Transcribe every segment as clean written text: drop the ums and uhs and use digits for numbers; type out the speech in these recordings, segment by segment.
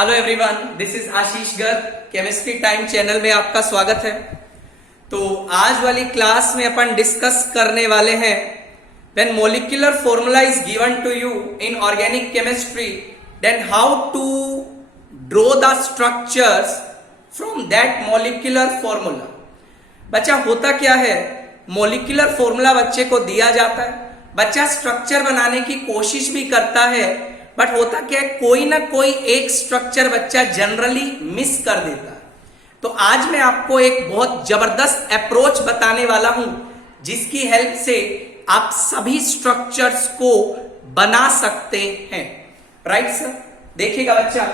Hello everyone, this is Ashish Garg. Chemistry time channel में आपका स्वागत है। तो आज वाली क्लास में अपन डिस्कस करने वाले हैं when molecular formula is given to you in organic chemistry, then how to draw the structures from that molecular formula. बच्चा होता क्या है, मॉलिक्यूलर फॉर्मूला बच्चे को दिया जाता है, बच्चा स्ट्रक्चर बनाने की कोशिश भी करता है, बट होता क्या है, कोई ना कोई एक स्ट्रक्चर बच्चा जनरली मिस कर देता है। तो आज मैं आपको एक बहुत जबरदस्त अप्रोच बताने वाला हूं जिसकी हेल्प से आप सभी स्ट्रक्चर्स को बना सकते हैं। राइट सर, देखिएगा बच्चा,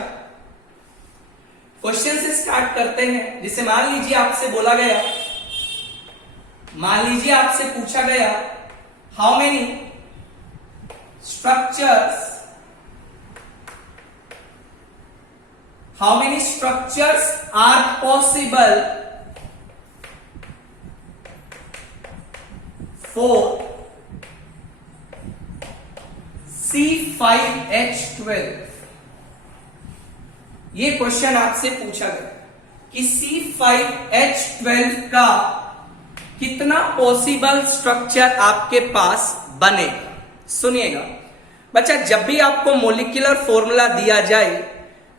क्वेश्चन से स्टार्ट करते हैं। जिसे मान लीजिए आपसे बोला गया, मान लीजिए आपसे पूछा गया how many structures are possible for C5H12। ये क्वेश्चन आपसे पूछा गया कि C5H12 का कितना पॉसिबल स्ट्रक्चर आपके पास बनेगा। सुनिएगा बच्चा, जब भी आपको मॉलिक्यूलर फॉर्मूला दिया जाए,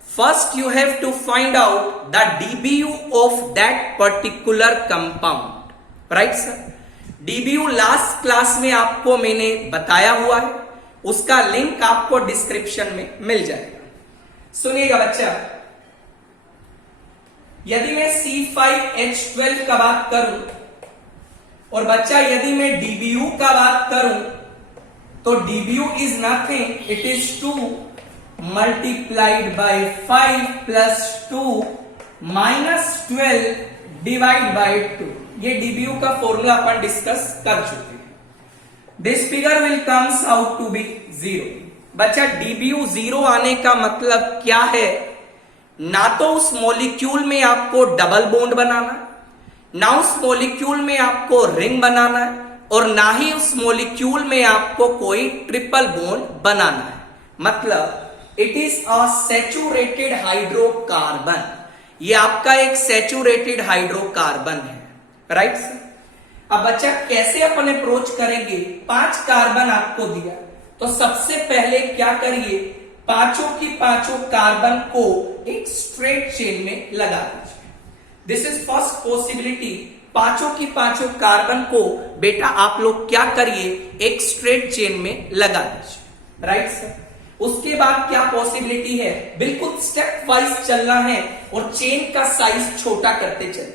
first you have to find out the DBU of that particular compound. Right sir, DBU last class में आपको मैंने बताया हुआ है, उसका लिंक आपको डिस्क्रिप्शन में मिल जाएगा। सुनिएगा बच्चा, यदि मैं C5H12 का बात करूं और बच्चा यदि मैं डीबीयू का बात करूं, तो DBU is nothing, it is 2 multiplied by 5 plus 2 minus 12 divide by 2। ये डीबीयू का फॉर्मूला अपन डिस्कस कर चुके हैं। This figure will comes out to be 0। बच्चा, डीबीयू 0 आने का मतलब क्या है, ना तो उस मॉलिक्यूल में आपको डबल बॉन्ड बनाना, ना उस मॉलिक्यूल में आपको रिंग बनाना है, और ना ही उस मॉलिक्यूल में आपको कोई ट्रिपल बॉन्ड बनाना है। मतलब it is a saturated hydrocarbon. ये आपका एक सैचुरेटेड हाइड्रोकार्बन है। राइट सर, अब बच्चा कैसे अपन अप्रोच करेंगे, 5 कार्बन आपको दिया, तो सबसे पहले क्या करिए, पांचों की पांचों कार्बन को एक स्ट्रेट चेन में लगा दीजिए। This is first possibility. पांचों की पांचों कार्बन को बेटा आप लोग क्या करिए, एक स्ट्रेट चेन में लगा दीजिए। राइट सर, उसके बाद क्या पॉसिबिलिटी है, बिल्कुल स्टेप वाइज चलना है और चेन का साइज छोटा करते चले।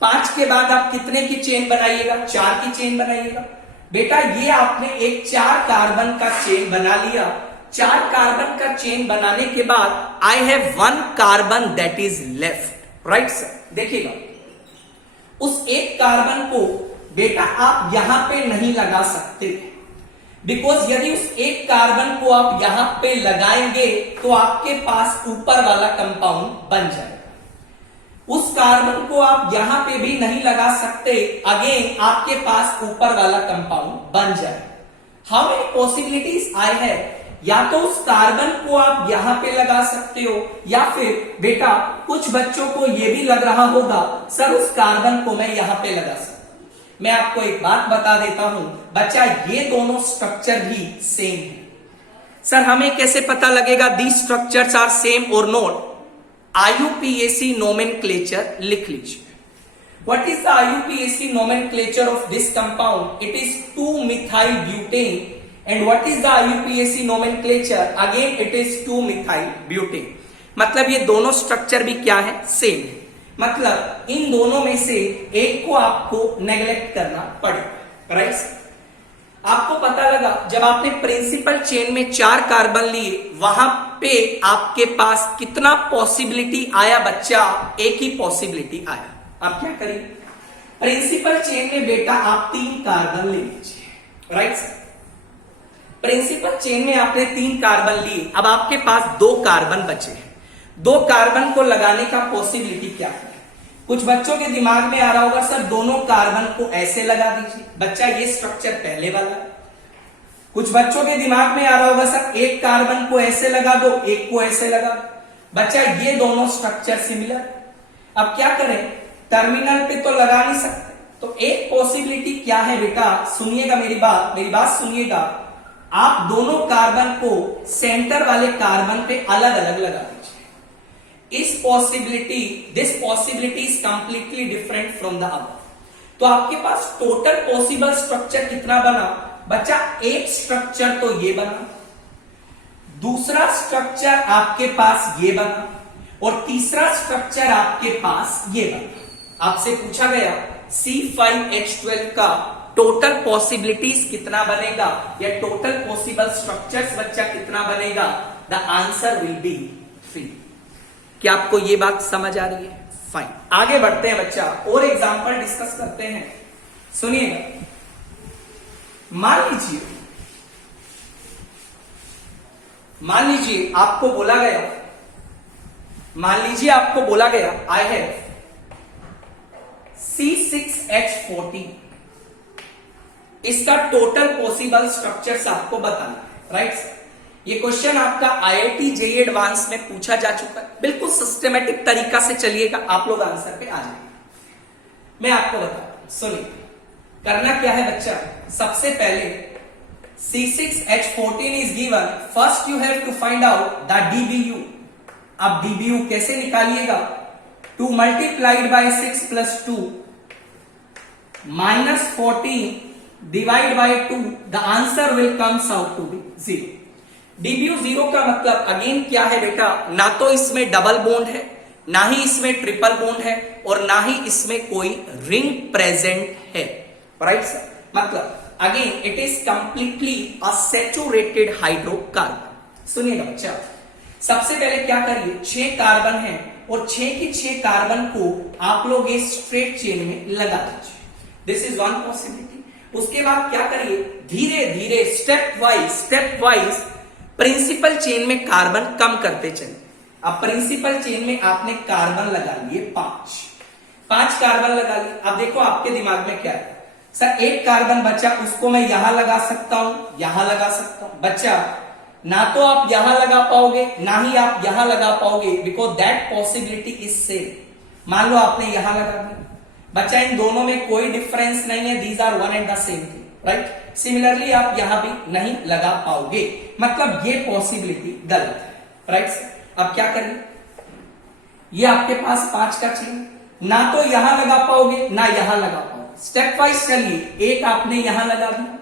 5 के बाद आप कितने की चेन बनाइएगा, 4 की चेन बनाइएगा। बेटा ये आपने एक 4 कार्बन का चेन बना लिया। 4 कार्बन का चेन बनाने के बाद I have 1 carbon that is left. Right sir, देखिएगा उस एक कार्बन को बेटा आप यहां पे नहीं लगा सकते, बिकॉज यदि उस एक कार्बन को आप यहां पे लगाएंगे तो आपके पास ऊपर वाला कंपाउंड बन जाएगा। उस कार्बन को आप यहां पे भी नहीं लगा सकते, अगेन आपके पास ऊपर वाला कंपाउंड बन जाएगा। हाउ मेनी पॉसिबिलिटीज आई है, या तो उस कार्बन को आप यहां पे लगा सकते हो, या फिर बेटा कुछ बच्चों को यह भी लग रहा होगा सर उस कार्बन को मैं यहां पे लगा सकता। मैं आपको एक बात बता देता हूं बच्चा, ये दोनों स्ट्रक्चर भी सेम है। सर हमें कैसे पता लगेगा दी स्ट्रक्चर्स आर सेम और नॉट? IUPAC नोमेनक्लेचर लिख लीजिए। What is the IUPAC nomenclature of this compound? It is 2-methyl butane। And what is the IUPAC nomenclature? Again it is 2-methyl butane। मतलब ये दोनों स्ट्रक्चर भी क्या है, same है। मतलब इन दोनों में से एक को आपको नेग्लेक्ट करना पड़ेगा। राइट, आपको पता लगा जब आपने प्रिंसिपल चेन में 4 कार्बन लिए, वहां पे आपके पास कितना पॉसिबिलिटी आया बच्चा, एक ही पॉसिबिलिटी आया। आप क्या करिए, प्रिंसिपल चेन में बेटा आप 3 कार्बन ले लीजिए। राइट, प्रिंसिपल चेन में आपने 3 कार्बन लिए, अब आपके पास 2 कार्बन बचे हैं। 2 कार्बन को लगाने का पॉसिबिलिटी क्या है? कुछ बच्चों के दिमाग में आ रहा होगा सर दोनों कार्बन को ऐसे लगा दीजिए। बच्चा ये स्ट्रक्चर पहले वाला है। कुछ बच्चों के दिमाग में आ रहा होगा सर एक कार्बन को ऐसे लगा दो, एक को ऐसे लगा दो। बच्चा ये दोनों स्ट्रक्चर सिमिलर। अब क्या करें, टर्मिनल पे तो लगा नहीं सकते, तो एक पॉसिबिलिटी क्या है बेटा, सुनिएगा मेरी बात सुनिएगा। आप दोनों कार्बन को सेंटर वाले कार्बन पे अलग अलग लगा दीजिए। This possibility is completely different from the above. तो आपके पास टोटल पॉसिबल स्ट्रक्चर कितना बना बच्चा, एक स्ट्रक्चर तो ये बना, दूसरा स्ट्रक्चर आपके पास ये बना, और तीसरा स्ट्रक्चर आपके पास ये बना। आपसे पूछा गया C5H12 का टोटल पॉसिबिलिटीज कितना बनेगा, या टोटल पॉसिबल स्ट्रक्चर्स बच्चा कितना बनेगा, द आंसर विल बी 3। क्या आपको ये बात समझ आ रही है? फाइन, आगे बढ़ते हैं बच्चा, और एग्जांपल डिस्कस करते हैं। सुनिएगा, मान लीजिए आपको बोला गया आई हैव C6H14, इसका टोटल पॉसिबल स्ट्रक्चर्स आपको बताना है, राइट। ये क्वेश्चन आपका IIT JEE एडवांस में पूछा जा चुका है, बिल्कुल सिस्टमेटिक तरीका से चलिएगा, आप लोग आंसर पे आ जाएंगे। मैं आपको बताता हूं, सुनिए करना क्या है बच्चा। सबसे पहले C6H14 is given, first you have to find out the DBU। अब DBU कैसे निकालिएगा, 2 multiplied by 6 plus 2 minus 14 divide by 2, the answer will comes out to be 0। DBU 0 का मतलब अगेन क्या है बेटा, ना तो इसमें डबल बॉन्ड है, ना ही इसमें ट्रिपल बॉन्ड है, और ना ही इसमें कोई रिंग प्रेजेंट है, राइट सर। मतलब again it is completely a saturated hydrocarbon. सुनिएगा बच्चा, सबसे पहले क्या करिए, 6 कार्बन है और 6 की 6 कार्बन को आप लोग इस स्ट्रेट चेन में लगा दीजिए। This is one possibility. उसके बाद क्या करिए, धीरे धीरे स्टेप वाइज प्रिंसिपल चेन में कार्बन कम करते चले। अब प्रिंसिपल चेन में आपने कार्बन लगा लिए 5 कार्बन लगा लिए। अब देखो आपके दिमाग में क्या है, सर एक कार्बन बचा, उसको मैं यहां लगा सकता हूं, यहां लगा सकता हूं। बच्चा ना तो आप यहां लगा पाओगे, ना ही आप यहां लगा पाओगे, because that possibility is same. मान लो आपने यहां लगा दिया, बच्चा इन दोनों में कोई डिफरेंस नहीं है, these are one and the same thing, right. Similarly आप यहां भी नहीं लगा पाओगे, मतलब ये पॉसिबिलिटी गलत है, राइट। अब क्या करें, ये आपके पास 5 का चेन, ना तो यहां लगा पाओगे ना यहां लगा पाओगे। स्टेप वाइज चलिए, एक आपने यहां लगा दिया,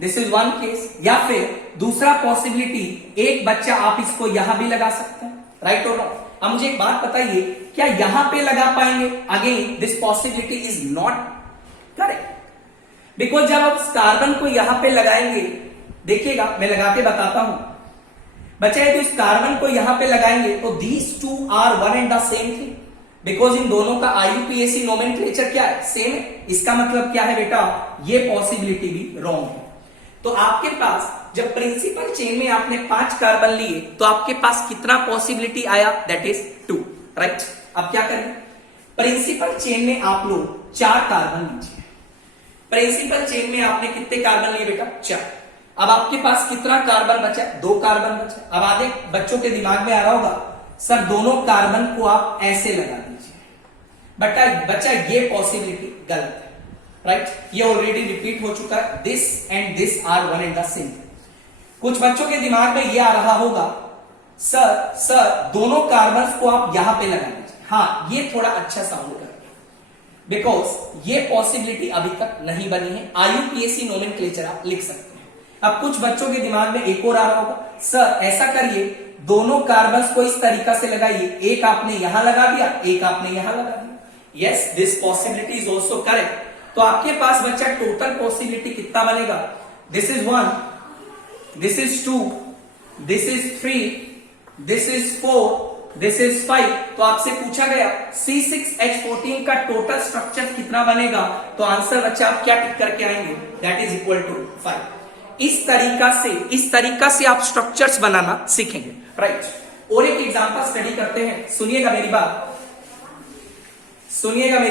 दिस इज वन केस, या फिर दूसरा पॉसिबिलिटी, एक बच्चा आप इसको यहां भी लगा सकते हैं, राइट और रॉन्ग। अब मुझे एक बात बताइए, क्या यहां पे लगा पाएंगे? Again this possibility is not correct, because जब आप कार्बन को यहां पे लगाएंगे, देखिएगा मैं लगा के बताता हूं बच्चा, यदि उस कार्बन को यहां पे लगाएंगे तो these two are one and the same thing, because इन दोनों का IUPAC नोमेनक्लेचर क्या है, सेम है। इसका मतलब क्या है बेटा, ये पॉसिबिलिटी भी रॉन्ग है। तो आपके पास जब प्रिंसिपल चेन में आपने 5 कार्बन लिए, तो आपके पास कितना पॉसिबिलिटी आया, दैट इज 2, राइट। अब क्या करें, प्रिंसिपल चेन में आप लोग 4 कार्बन लीजिए। प्रिंसिपल चेन में आपने कितने कार्बन लिए बेटा, 4। अब आपके पास कितना कार्बन बचा, 2 कार्बन बचा। अब आधे बच्चों के दिमाग में आ रहा होगा, सर दोनों कार्बन को आप ऐसे लगा दीजिए, बट बच्चा ये पॉसिबिलिटी गलत है, राइट। ये ऑलरेडी रिपीट हो चुका है, this and this are one and the same. कुछ बच्चों के दिमाग में ये आ रहा होगा, सर दोनों कार्बन को आप यहां पे लगा दीजिए। हाँ, ये थोड़ा अच्छा साउंड कर, बिकॉज ये पॉसिबिलिटी अभी तक नहीं बनी है। IUPAC नोमेनक्लेचर आप लिख सकते हैं। अब कुछ बच्चों के दिमाग में एक और आ रहा होगा, सर ऐसा करिए, दोनों कार्बन्स को इस तरीका से लगाइए, एक आपने यहां लगा दिया, एक आपने यहां लगा दिया। Yes, this possibility is also correct. तो आपके पास बच्चा टोटल पॉसिबिलिटी कितना बनेगा, this is 1, this is 2, this is 3, this is 4, this is 5। तो आपसे पूछा गया C6H14 का टोटल स्ट्रक्चर कितना बनेगा, तो आंसर बच्चा आप क्या टिक करके आएंगे, दैट इज इक्वल टू 5। इस तरीका से आप स्ट्रक्चर्स बनाना सीखेंगे, राइट। और एक एग्जांपल स्टडी करते हैं, सुनिएगा मेरी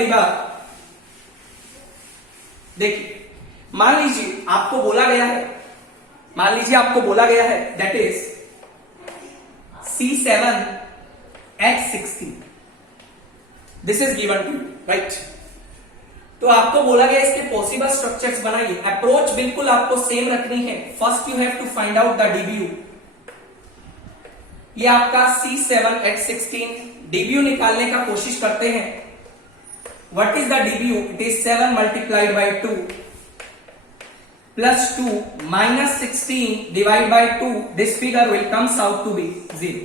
बात। देखिए, मान लीजिए आपको बोला गया है that is C7 H16 this is given to, right. तो आपको बोला गया इसके पॉसिबल स्ट्रक्चर्स बनाइए। अप्रोच बिल्कुल आपको सेम रखनी है। First you have to find out the DBU. ये आपका C7H16 डीबीयू निकालने का कोशिश करते हैं। What is the DBU? It is 7 multiplied by 2 plus 2 minus 16 divide by 2। This figure will comes out to be 0,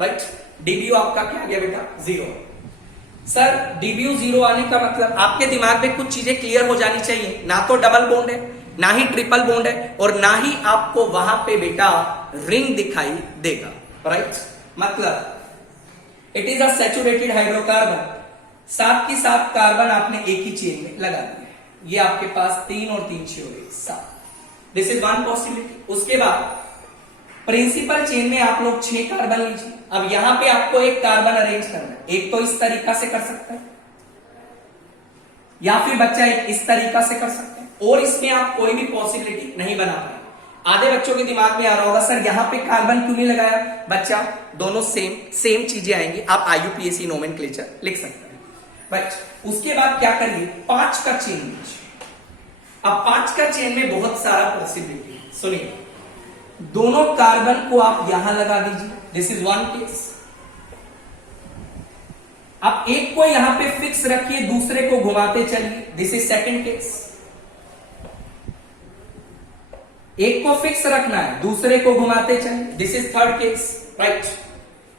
right. DBU आपका क्या गया बेटा? 0। सर डीबीयू 0 आने का मतलब आपके दिमाग में कुछ चीजें क्लियर हो जानी चाहिए। ना तो डबल बॉन्ड है, ना ही ट्रिपल बॉन्ड है, और ना ही आपको वहां पे बेटा रिंग दिखाई देगा, राइट। मतलब it is a saturated hydrocarbon. साथ के साथ कार्बन आपने एक ही चेन में लगा दिया। ये आपके पास 3 और 3 6 और 1 7। This is one possibility. उसके बाद प्रिंसिपल चेन में आप लोग 6 कार्बन लीजिए। अब यहां पे आपको एक कार्बन अरेंज करना है। एक तो इस तरीका से कर सकते हैं, या फिर बच्चा एक इस तरीका से कर सकते हैं, और इसमें आप कोई भी पॉसिबिलिटी नहीं बना पाए। आधे बच्चों के दिमाग में आ रहा होगा सर यहां पे कार्बन क्यों नहीं लगाया? बच्चा दोनों सेम चीजें आएंगी। आप IUPAC नोमेनक्लेचर लिख सकते हैं, बट उसके बाद क्या करिए? 5 का चेन लीजिए। अब 5 का चेन में बहुत सारा पॉसिबिलिटी है। सुनिए, दोनों कार्बन को आप यहां लगा दीजिए। This is one case. आप एक को यहां पे फिक्स रखिए, दूसरे को घुमाते चलिए। This is second case. एक को फिक्स रखना है, दूसरे को घुमाते चलिए। This is third case, right.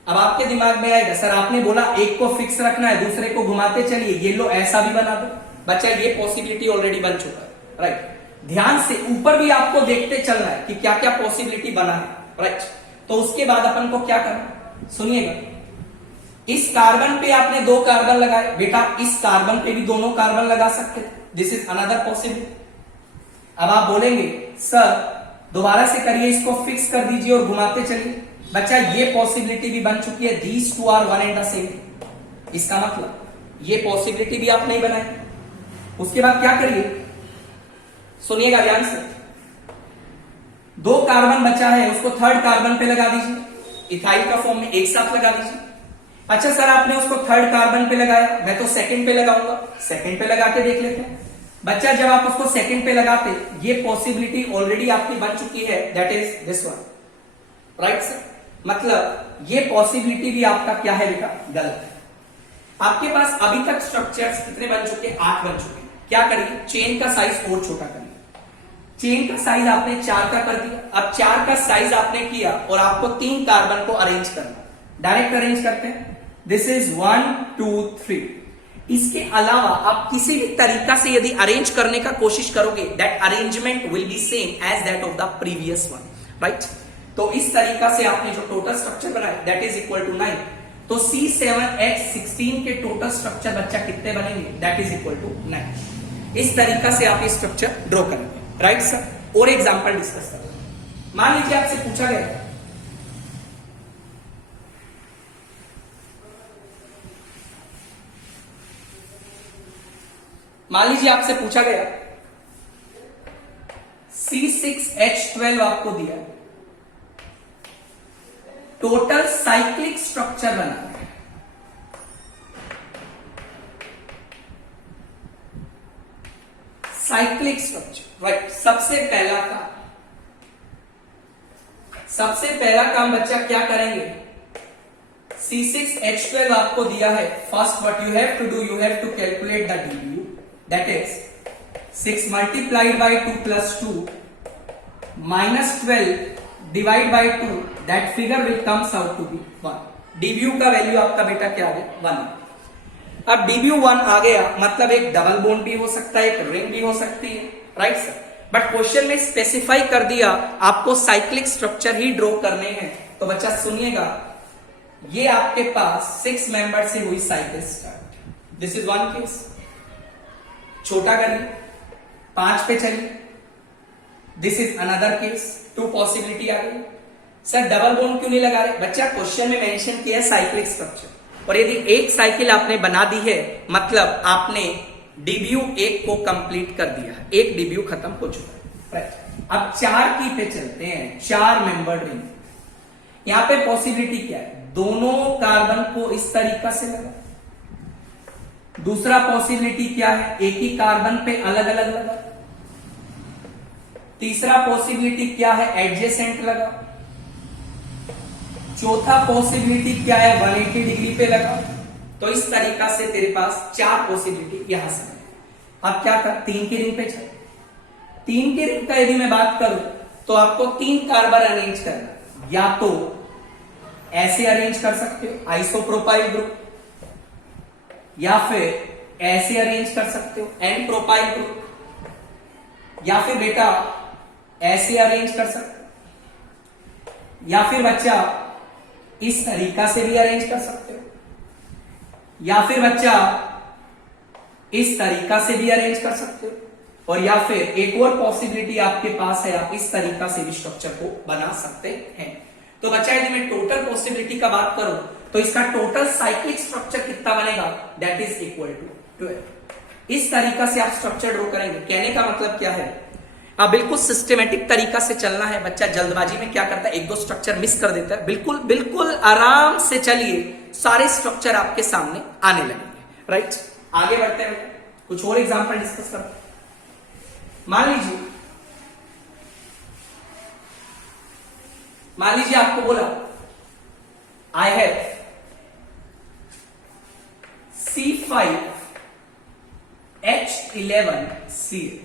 अब आपके दिमाग में आएगा सर आपने बोला एक को फिक्स रखना है, दूसरे को घुमाते चलिए, ये लो ऐसा भी बना दो। बच्चा ये पॉसिबिलिटी ऑलरेडी बन चुका है, राइट। ध्यान से ऊपर भी आपको देखते चलना है कि क्या क्या पॉसिबिलिटी बना है, राइट। तो उसके बाद अपन को क्या करना, सुनिएगा। इस कार्बन पे आपने 2 कार्बन लगाए, बेटा इस कार्बन पे भी दोनों कार्बन लगा सकते। This is another possibility. अब आप बोलेंगे सर दोबारा से करिए, इसको फिक्स कर दीजिए और घुमाते चलिए। बच्चा ये पॉसिबिलिटी भी बन चुकी है। These two are one and the same. इसका मतलब ये पॉसिबिलिटी भी आप नहीं बनाए। उसके बाद क्या करिए, सुनिएगा ध्यान से। 2 कार्बन बचा है, उसको थर्ड कार्बन पे लगा दीजिए। इथाइल का फॉर्म में एक साथ लगा दीजिए। अच्छा सर आपने उसको थर्ड कार्बन पे लगाया, मैं तो सेकंड पे लगाऊंगा। सेकंड पे लगा के देख लेते हैं। बच्चा जब आप उसको सेकंड पे लगाते, ये पॉसिबिलिटी ऑलरेडी आपकी बन चुकी है। That is this one, right sir. मतलब ये पॉसिबिलिटी भी आपका क्या है बेटा? गलत है। आपके पास अभी तक स्ट्रक्चर्स कितने बन चुके? 8 बन चुके हैं। क्या करिए, चेन का साइज और छोटा करिए। चेन का साइज आपने 4 का कर दिया। अब 4 का साइज आपने किया और आपको 3 कार्बन को अरेंज करना। डायरेक्ट अरेंज करते हैं। This is 1 2 3। इसके अलावा आप किसी भी तरीका से यदि अरेंज करने का कोशिश करोगे, that arrangement will be same as that of the previous one, right. तो इस तरीका से आपने जो टोटल स्ट्रक्चर बनाया दैट इज इक्वल टू 9। तो C7H16 के टोटल स्ट्रक्चर बच्चा कितने बनेंगे? That is equal to 9। इस तरीका से आप ये स्ट्रक्चर ड्रॉ करेंगे, राइट सर। और एग्जांपल डिस्कस करेंगे। मान लीजिए आपसे पूछा गया C6H12 आपको दिया, टोटल साइक्लिक स्ट्रक्चर बना है। Cyclic structure, right. सबसे पहला काम बच्चा क्या करेंगे? C6H12 आपको दिया है। First what you have to do, you have to calculate the DBU. That is 6 multiplied by 2 plus 2 minus 12 divide by 2। That figure will comes out to be 1। DBU का वैल्यू आपका बेटा क्या आ गया? 1। अब डीबीयू 1 आ गया, मतलब एक डबल बॉन्ड भी हो सकता है, एक रिंग भी हो सकती है, राइट सर। बट क्वेश्चन में स्पेसिफाई कर दिया आपको साइक्लिक स्ट्रक्चर ही ड्रॉ करने हैं। तो बच्चा सुनिएगा, ये आपके पास 6 मेंबर से हुई cycle start. This is one case. छोटा करिए, 5 पे चलिए। This is another case. 2 possibility आ गई। सर डबल बॉन्ड क्यों नहीं लगा रहे? बच्चा क्वेश्चन में मेंशन किया है साइक्लिक स्ट्रक्चर, और यदि एक साइकिल आपने बना दी है मतलब आपने डीबीयू 1 को कंप्लीट कर दिया है। एक डीबीयू खत्म हो चुका है, राइट। अब 4 की पे चलते हैं। 4 मेंबर रिंग। यहां पे पॉसिबिलिटी क्या है? दोनों कार्बन को इस तरीका से लगा। दूसरा पॉसिबिलिटी क्या है, एक ही कार्बन पे अलग अलग लगा। तीसरा पॉसिबिलिटी क्या है, एडजेसेंट लगा। चौथा पॉसिबिलिटी क्या है, 180 डिग्री पे लगा। तो इस तरीका से तेरे पास 4 पॉसिबिलिटी यहां से। अब क्या कर, 3 की रिंग पे चल। 3 की रिंग का यदि मैं बात करूं तो आपको 3 कार्बन अरेंज करना, या तो ऐसे अरेंज कर सकते हो आइसोप्रोपाइल ग्रुप, या फिर ऐसे अरेंज कर सकते हो एन प्रोपाइल ग्रुप, या फिर बेटा ऐसे अरेंज कर सकते हो, या फिर बच्चा इस तरीका से भी अरेंज कर सकते हो, या फिर बच्चा इस तरीका से भी अरेंज कर सकते हो, और या फिर एक और पॉसिबिलिटी आपके पास है, आप इस तरीका से भी स्ट्रक्चर को बना सकते हैं। तो बच्चा यदि मैं टोटल पॉसिबिलिटी का बात करूं तो इसका टोटल साइक्लिक स्ट्रक्चर कितना बनेगा, दैट इज इक्वल टू 12। इस तरीका से आप स्ट्रक्चर ड्रॉ करेंगे। कहने का मतलब क्या है, आप बिल्कुल सिस्टमेटिक तरीका से चलना है। बच्चा जल्दबाजी में क्या करता है, एक दो स्ट्रक्चर मिस कर देता है। बिल्कुल बिल्कुल आराम से चलिए, सारे स्ट्रक्चर आपके सामने आने लगेंगे। राइट, आगे बढ़ते हैं, कुछ और एग्जांपल डिस्कस करते हैं। मान लीजिए आपको बोला आई हैव C5H11Cl,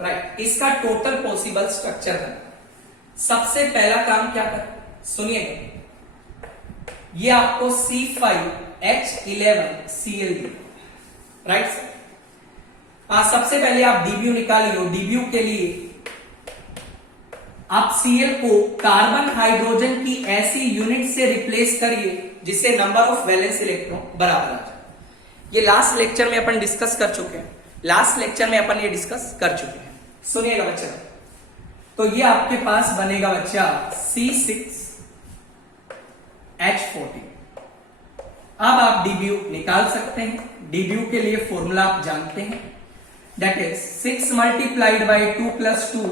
राइट। इसका टोटल पॉसिबल स्ट्रक्चर है। सबसे पहला काम क्या कर, सुनिएगा, ये आपको C5H11Cl दी, राइट सर। सबसे पहले आप डीबीयू निकालिए। डीबीयू के लिए आप Cl को कार्बन हाइड्रोजन की ऐसी यूनिट से रिप्लेस करिए जिससे नंबर ऑफ वैलेंस इलेक्ट्रॉन बराबर आ जाए। ये लास्ट लेक्चर में अपन डिस्कस कर चुके हैं, ये डिस्कस कर चुके हैं। सुनिएगा बच्चा, तो ये आपके पास बनेगा बच्चा C6H14। अब आप डीबीयू निकाल सकते हैं। डीबीयू के लिए फॉर्मूला आप जानते हैं, that is 6 multiplied by 2 plus 2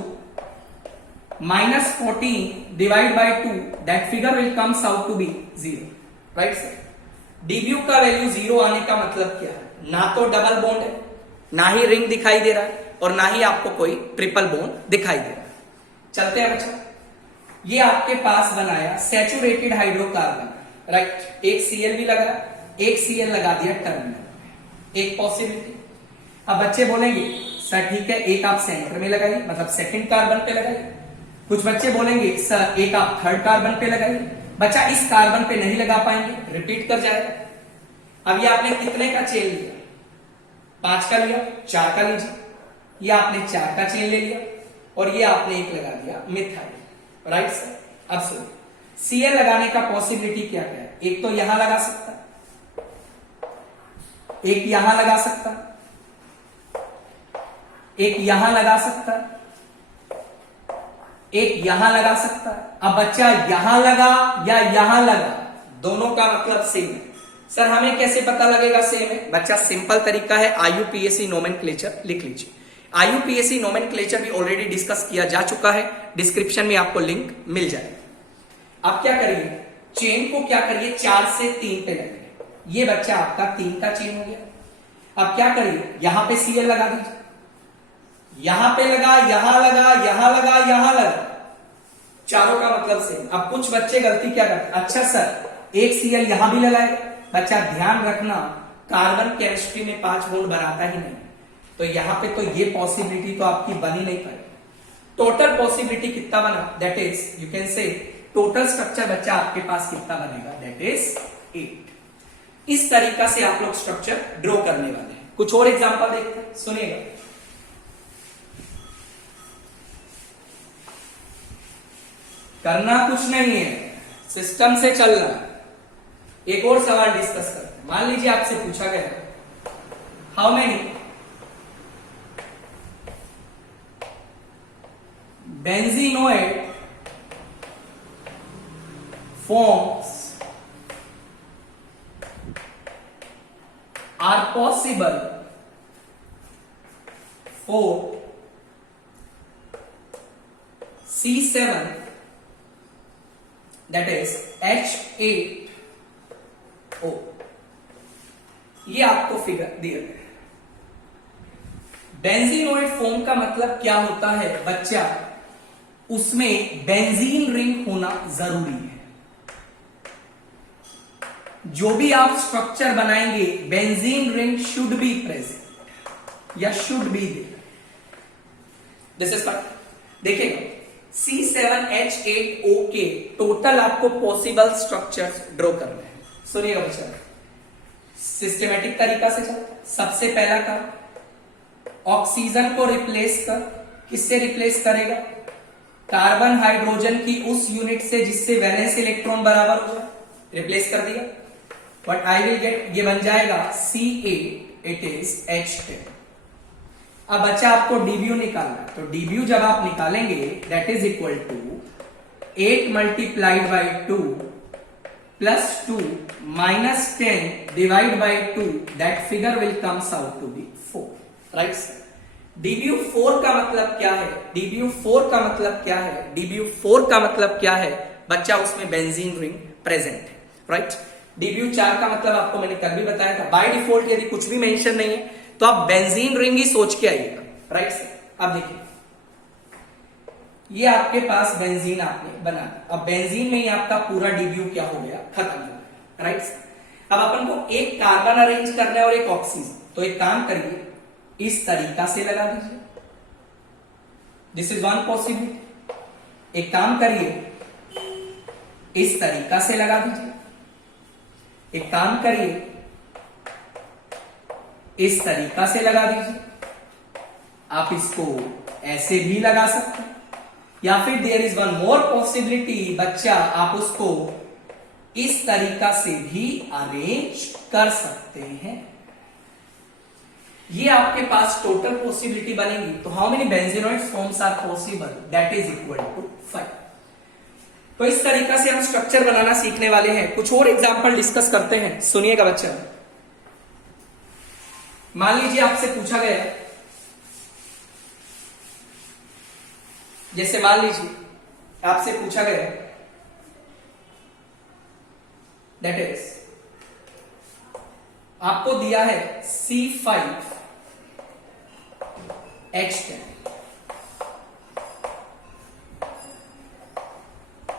minus 14 divide by 2, that figure will comes out to be 0, right sir। DBU का वैल्यू 0 आने का मतलब क्या है, ना तो डबल बॉन्ड है, ना ही रिंग दिखाई दे रहा है, और ना ही आपको कोई ट्रिपल बॉन्ड दिखाई दे रहा है। चलते हैं बच्चा, ये आपके पास बनाया सैचुरेटेड हाइड्रोकार्बन, राइट। एक Cl भी लगा, एक Cl लगा दिया टर्मिनल, एक पॉसिबिलिटी। अब बच्चे बोलेंगे सर ठीक है, एक आप सेंटर में लगाइए, मतलब सेकंड कार्बन पे लगाइए। कुछ बच्चे बोलेंगे सर एक आप थर्ड कार्बन पे लगाइए। बच्चा इस कार्बन पे नहीं लगा पाएंगे, रिपीट कर जाएगा। अब ये आपने कितने का चेन लिया, 5 का लिया, 4 का लीजिए। ये आपने 4 का चेन ले लिया, और ये आपने एक लगा दिया मिथाइल, राइट सर। अब सुनिए, Cl लगाने का पॉसिबिलिटी क्या क्या है, एक तो यहां लगा सकता, एक यहां लगा सकता, एक यहां लगा सकता, एक यहां लगा सकता है। अब बच्चा यहां लगा या यहां लगा, दोनों का मतलब सेम है। सर हमें कैसे पता लगेगा सेम है, बच्चा सिंपल तरीका है, IUPAC नोमेनक्लेचर लिख लीजिए। IUPAC नोमेनक्लेचर भी ऑलरेडी डिस्कस किया जा चुका है, डिस्क्रिप्शन में आपको लिंक मिल जाएगा। अब क्या करिए, चेन को क्या करिए, 4 से 3 पे लगाइए। ये बच्चा आपका 3 का चेन हो गया। अब क्या करिए, यहां पे Cl लगा दीजिए, यहां पे लगा, यहां लगा, यहां लगा, यहां लगा, चारों का मतलब सेम। अब कुछ बच्चे गलती क्या करते, अच्छा सर एक Cl यहां भी लगाए। बच्चा ध्यान रखना, कार्बन केमिस्ट्री में 5 बॉन्ड बनाता ही नहीं, तो यहां पे तो ये पॉसिबिलिटी तो आपकी बन ही नहीं पाई। टोटल पॉसिबिलिटी कितना बना, that is you can say total structure बच्चा आपके पास कितना बनेगा, दैट इज 8। इस तरीका से आप लोग स्ट्रक्चर ड्रॉ करने वाले हैं। कुछ और एग्जांपल देखते हैं, सुनिएगा। करना कुछ नहीं है, सिस्टम से चलना। एक और सवाल डिस्कस करते हैं। मान लीजिए आपसे पूछा गया how many benzenoid forms are possible for C7 that is H8O। ये आपको फिगर दिया गया है। बेंजीनोइड फोम का मतलब क्या होता है बच्चा, उसमें बेंजीन रिंग होना जरूरी है। जो भी आप स्ट्रक्चर बनाएंगे benzene ring should be present या should be there. This is fact. देखिएगा C7H8O के टोटल आपको पॉसिबल स्ट्रक्चर्स ड्रॉ करने हैं। सुनिएगा बच्चा, सिस्टमेटिक तरीका से चलता। सबसे पहला काम, ऑक्सीजन को रिप्लेस कर, किससे रिप्लेस करेगा? कार्बन हाइड्रोजन की उस यूनिट से जिससे वैलेंस इलेक्ट्रॉन बराबर हो जाए, रिप्लेस कर दिया। बट आई विल गेट, ये बन जाएगा C8, इट इज H10। अब बच्चा आपको डीबीयू निकालना है, तो डीबीयू जब आप निकालेंगे that is equal to 8 multiplied by 2 plus 2 minus 10 divide by 2, that figure will comes out to be 4, right. DBU 4 का मतलब क्या है? डीबीयू 4 का मतलब क्या है? डीबीयू 4 का मतलब क्या है बच्चा? उसमें बेंजीन रिंग प्रेजेंट है, राइट। डीबीयू 4 का मतलब आपको मैंने कल भी बताया था। बाय डिफॉल्ट यदि कुछ भी मेंशन नहीं है तो आप बेंजीन रिंग ही सोच के आइएगा, राइट। अब देखिए, ये आपके पास बेंजीन आपने बना, अब बेंजीन में ही आपका पूरा डीबीयू क्या हो गया? खत्म हो गया, राइट। अब अपन को एक कार्बन अरेंज करना है और एक ऑक्सीजन, तो एक काम करिए, इस तरीका से लगा दीजिए। This is one possibility. एक काम करिए, इस तरीका से लगा दीजिए। एक काम करिए, इस तरीका से लगा दीजिए। आप इसको ऐसे भी लगा सकते हैं, या फिर there is one more possibility बच्चा, आप उसको इस तरीका से भी अरेंज कर सकते हैं। ये आपके पास टोटल पॉसिबिलिटी बनेगी। तो how many benzenoid forms are possible? That is equal to 5। तो इस तरीका से हम स्ट्रक्चर बनाना सीखने वाले हैं। कुछ और एग्जांपल डिस्कस करते हैं, सुनिएगा बच्चा। मान लीजिए आपसे पूछा गया, जैसे मान लीजिए आपसे पूछा गया दैट इज, आपको दिया है C5H10,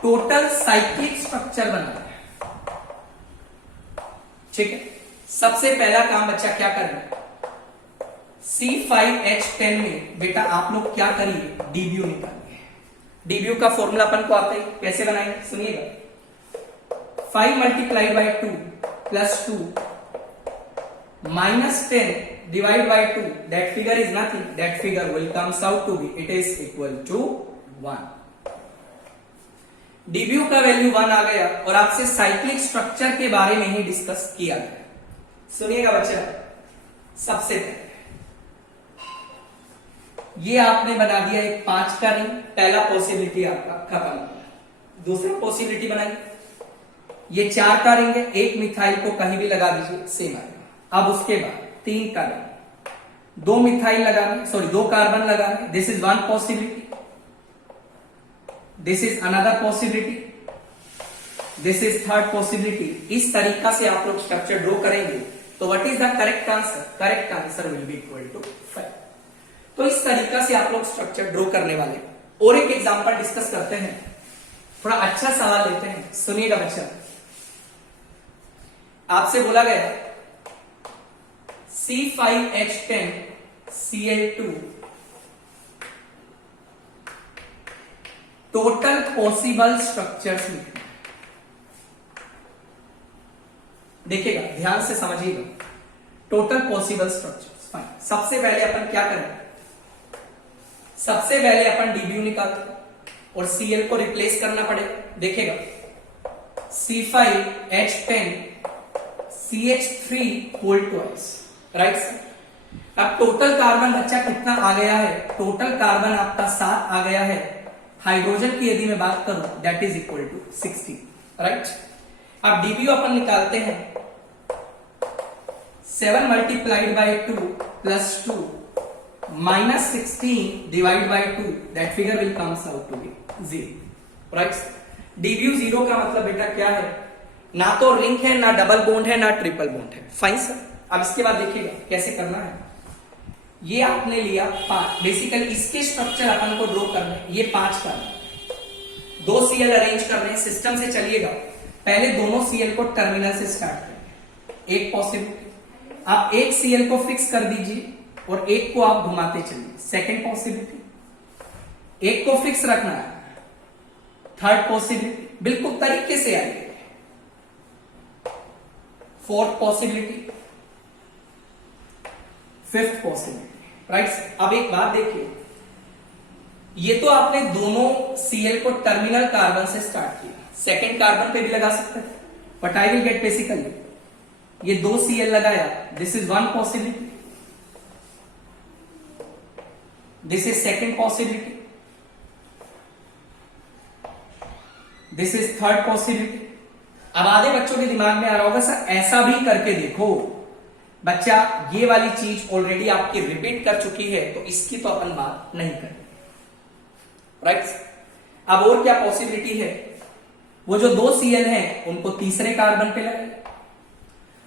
टोटल साइक्लिक स्ट्रक्चर बनाना है, ठीक है। सबसे पहला काम बच्चा क्या करना है? C5H10 में बेटा आप लोग क्या करिए? डीबीयू निकालिए। डीबीयू का फॉर्मूला अपन को आता है, कैसे बनाएंगे? सुनिएगा, 5 multiplied by 2 plus 2 minus 10 divide by 2, that figure is nothing, that figure will comes out to be, it is equal to 1। DBU का वैल्यू 1 आ गया और आपसे साइक्लिक स्ट्रक्चर के बारे में ही डिस्कस किया गया। सुनिएगा बच्चा, सबसे पहले ये आपने बना दिया एक 5 का रिंग, पहला पॉसिबिलिटी आपका खत्म हो गया। दूसरा पॉसिबिलिटी बनाई, ये 4 का रिंग है, एक मिथाइल को कहीं भी लगा दीजिए, सेम आएगा। अब उसके बाद 3 का रिंग, 2 मिथाइल लगाने, सॉरी 2 कार्बन लगाने, this is one possibility, this is another possibility, this is third possibility. इस तरीका से आप लोग स्ट्रक्चर ड्रॉ करेंगे तो what is the correct answer? Correct answer will be equal to 5। तो इस तरीका से आप लोग स्ट्रक्चर ड्रॉ करने वाले। और एक एग्जांपल डिस्कस करते हैं, थोड़ा अच्छा सवाल लेते हैं, सुनिएगा बच्चा। आपसे बोला गया C5H10Cl2 टोटल पॉसिबल स्ट्रक्चर्स लिखना। देखिएगा, ध्यान से समझिएगा, टोटल पॉसिबल स्ट्रक्चर्स। फाइन, सबसे पहले अपन क्या करें? सबसे पहले अपन डीबीयू निकालते हैं और Cl को रिप्लेस करना पड़ेगा। देखिएगा, C5H10CH3 होल ट्वाइस, राइट। अब टोटल कार्बन बच्चा कितना आ गया है? टोटल कार्बन आपका 7 आ गया है। हाइड्रोजन की यदि मैं बात करूं that is equal to 60, right. अब डीबीयू अपन निकालते हैं, 7 multiplied by 2 plus 2 minus 16 divide by 2, that figure will comes out to be 0, right. DBU zero का मतलब बेटा क्या है, ना तो रिंग है, ना डबल बॉन्ड है, ना ट्रिपल बॉन्ड है। Fine sir. अब इसके बाद देखिएगा कैसे करना है। ये आपने लिया 5, बेसिकली इसके स्ट्रक्चर अपन को ड्रॉ करने, ये 5 का 2 सीएल अरेंज करने। सिस्टम से चलिएगा, पहले दोनों सीएल को टर्मिनल से स्टार्ट करें। एक पॉसिबिलिटी, आप एक सीएल को फिक्स कर दीजिए और एक को आप घुमाते चलिए। सेकेंड पॉसिबिलिटी, एक को फिक्स रखना है। थर्ड पॉसिबिलिटी, बिल्कुल तरीके से आइए। Fourth possibility, fifth possibility. Right. अब एक बात देखिए, ये तो आपने दोनों सीएल को टर्मिनल कार्बन से स्टार्ट किया, सेकेंड कार्बन पे भी लगा सकते थे, but I will get basically ये 2 सीएल लगाया, this is one possibility, this is second possibility, this is third possibility. अब आधे बच्चों के दिमाग में आ रहा होगा सर ऐसा भी करके देखो। बच्चा ये वाली चीज ऑलरेडी आपकी रिपीट कर चुकी है, तो इसकी तो अपन बात नहीं करेंगे। राइट। अब और क्या पॉसिबिलिटी है, वो जो 2 सीएल हैं उनको तीसरे कार्बन पे लगाइए,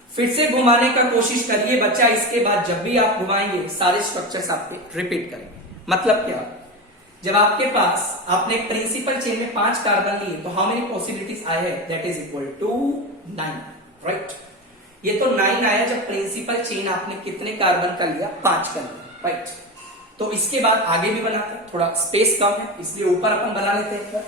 फिर से घुमाने का कोशिश करिए। बच्चा इसके बाद जब भी आप घुमाएंगे सारे स्ट्रक्चर्स आपके रिपीट करेंगे। मतलब क्या, जब आपके पास आपने प्रिंसिपल चेन में 5 कार्बन लिए, तो हाउ मेनी पॉसिबिलिटीज आए हैं, that is equal to 9। Right. ये तो 9 आया जब प्रिंसिपल चेन आपने कितने कार्बन का लिया, 5 का लिया। राइट। तो इसके बाद आगे भी बनाते हैं, थोड़ा स्पेस कम है इसलिए ऊपर अपन बना लेते हैं।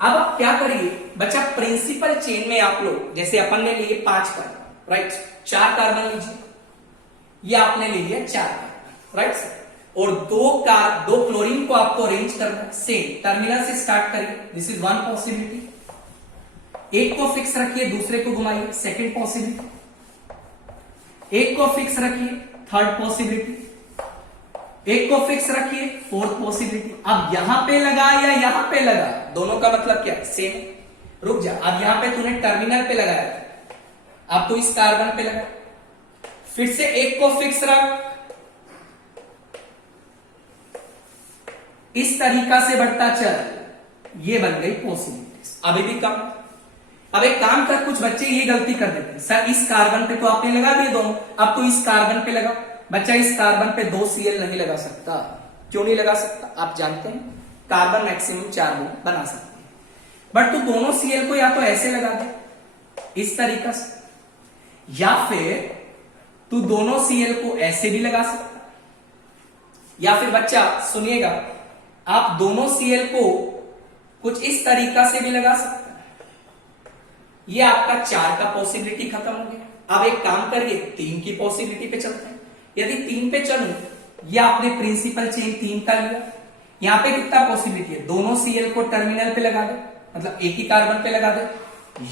अब आप क्या करिए बच्चा, प्रिंसिपल चेन में आप लोग जैसे अपन ने लिए 5 कार्बन, राइट, 4 कार्बन लीजिए, ये आपने ले लिया 4 कार्बन, राइट, और 2 क्लोरीन को आपको अरेंज करना है। सेम टर्मिनल से स्टार्ट करिए, दिस इज वन पॉसिबिलिटी। एक को फिक्स रखिए, दूसरे को घुमाइए, सेकेंड पॉसिबिलिटी। एक को फिक्स रखिए, थर्ड पॉसिबिलिटी। एक को फिक्स रखिए, फोर्थ पॉसिबिलिटी। अब यहां पे लगा या यहां पे लगा, दोनों का मतलब क्या है, सेम। रुक जा, अब यहां पे तूने टर्मिनल पे लगाया, अब तो इस कार्बन पे लगा, फिर से एक को फिक्स रख, इस तरीका से बढ़ता चल, ये बन गई पॉसिबिलिटीज। अभी भी कम। अब एक काम कर, कुछ बच्चे ये गलती कर देते हैं, सर इस कार्बन पे तो आपने लगा दिए दोनों, अब तो इस कार्बन पे लगा। बच्चा इस कार्बन पे 2 सीएल नहीं लगा सकता। क्यों नहीं लगा सकता, आप जानते हैं, कार्बन मैक्सिमम 4 बॉन्ड बना सकते हैं, बट तू दोनों सीएल को या तो ऐसे लगा दे इस तरीका से, या फिर तू दोनों सीएल को ऐसे भी लगा सकता, या फिर बच्चा सुनिएगा, आप दोनों सीएल को कुछ इस तरीका से भी लगा सकते हैं। ये आपका 4 का पॉसिबिलिटी खत्म हो गया। अब एक काम करिए, 3 की पॉसिबिलिटी पे चलते हैं। यदि 3 पे चलूं, ये आपने प्रिंसिपल चेन 3 का लिया, यहां पे कितना पॉसिबिलिटी है, दोनों सीएल को टर्मिनल पे लगा दे, मतलब एक ही कार्बन पे लगा दे,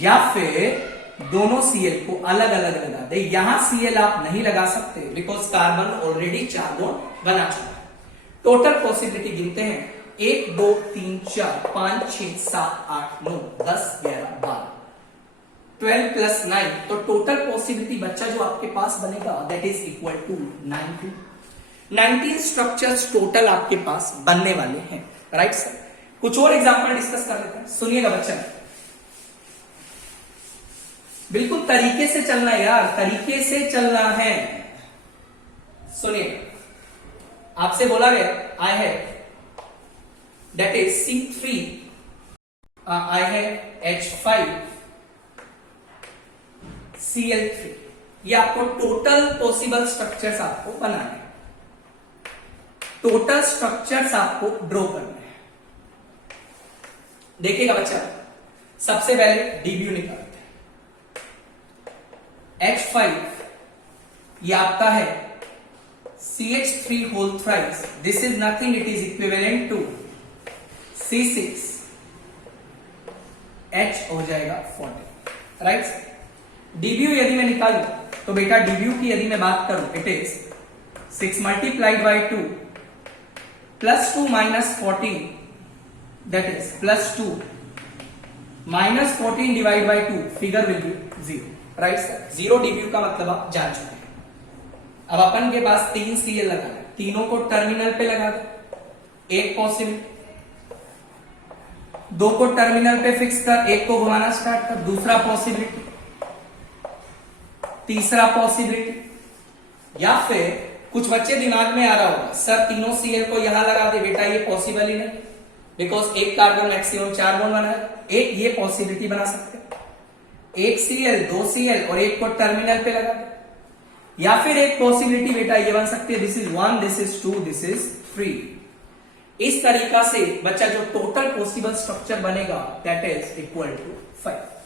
या फिर दोनों सीएल को अलग अलग लगा दे। यहां सीएल आप नहीं लगा सकते बिकॉज कार्बन ऑलरेडी 4 बॉन्ड बना चुका है। टोटल पॉसिबिलिटी गिनते हैं, 1 2 3 4 5 6 7 8 9 10 11 12 12 प्लस 9, तो टोटल पॉसिबिलिटी बच्चा जो आपके पास बनेगा that is equal to 19। 19 structures total आपके पास बनने वाले हैं। Right sir. कुछ और एग्जांपल डिस्कस कर लेते हैं, सुनिएगा बच्चा, बिल्कुल तरीके से चलना है यार, तरीके से चलना है। सुनिए, आपसे बोला गया आई है दैट इज C3, आई है H5 Cl3, ये आपको टोटल पॉसिबल स्ट्रक्चर्स आपको बनाने हैं, टोटल स्ट्रक्चर्स आपको ड्रॉ करने हैं। देखिएगा बच्चा, सबसे पहले डीबीयू निकालते हैं। H5 ये आपका है CH3 whole thrice, this is nothing, it is equivalent to C6, H हो जाएगा 40। राइट। डीबीयू यदि मैं निकालूं तो बेटा डीबीयू की यदि मैं बात करूं, it is 6 multiplied by 2 plus 2 minus 14, that is plus 2 minus 14 divide by 2, figure will be 0। Right sir. 0 DBU का मतलब आप जान चुके हैं। अब अपन के पास 3 सीएल लगा है, तीनों को टर्मिनल पे लगा दे, एक पॉसिबिलिटी, दो को टर्मिनल पे फिक्स कर, एक को घुमाना स्टार्ट कर। दूसरा पॉसिबिलिटी, तीसरा पॉसिबिलिटी। या फिर कुछ बच्चे दिमाग में आ रहा होगा सर तीनों सीएल को यहां लगा दे, बेटा ये पॉसिबल ही नहीं, बिकॉज एक कार्बन मैक्सिमम 4 बॉन्ड बना है। एक ये पॉसिबिलिटी बना सकते हैं, एक सीएल, दो सीएल और एक को टर्मिनल पे लगा दे। या फिर एक पॉसिबिलिटी बेटा ये बन सकती है, this is 1, this is 2, this is 3। इस तरीका से बच्चा जो टोटल पॉसिबल स्ट्रक्चर बनेगा दैट इज इक्वल टू 5।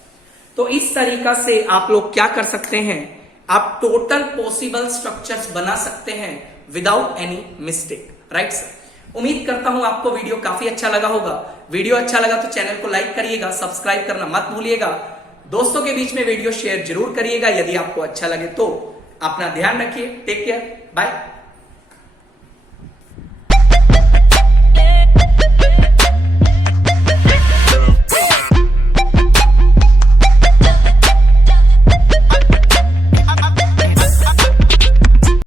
तो इस तरीका से आप लोग क्या कर सकते हैं, आप टोटल पॉसिबल स्ट्रक्चर्स बना सकते हैं without any mistake, right sir. उम्मीद करता हूं आपको वीडियो काफी अच्छा लगा होगा। वीडियो अच्छा लगा तो चैनल को लाइक करिएगा, सब्सक्राइब करना मत भूलिएगा, दोस्तों के बीच में वीडियो शेयर जरूर करिएगा यदि आपको अच्छा लगे तो। अपना ध्यान रखिए, टेक केयर, बाय।